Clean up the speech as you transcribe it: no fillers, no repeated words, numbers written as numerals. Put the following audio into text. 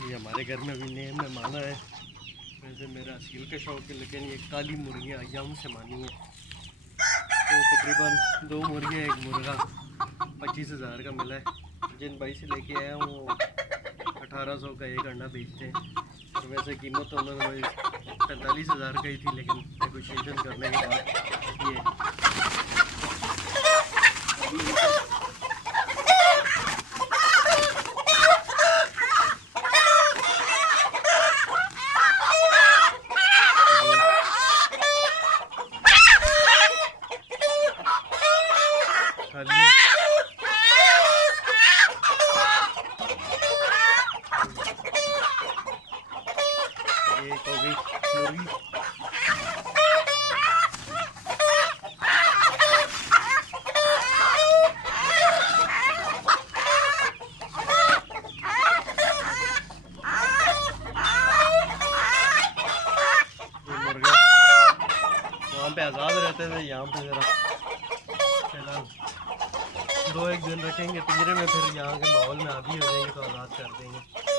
ये हमारे घर में भी नए मेहमान है। वैसे मेरा असील का शौक है, लेकिन ये काली मुर्गियाँ अय्याम सेमानी है। तो तकरीबन 2 मुर्गियाँ 1 मुर्गा 25,000 का मिला है। जिन भाई से लेके आया हूँ वो 1800 का एक अंडा बेचते हैं। और वैसे कीमत तो उन्होंने मुझे 45,000 का ही थी, लेकिन नेगोशिएशन करने के बाद ये खाली एक हो गई मुर्गी। मुर्गा वहाँ पे आज़ाद रहते थे, यहाँ पे ज़रा फिलहाल 2-1 दिन रखेंगे पिंजरे में, फिर यहाँ के माहौल में आदी हो जाएंगे तो आज़ाद कर देंगे।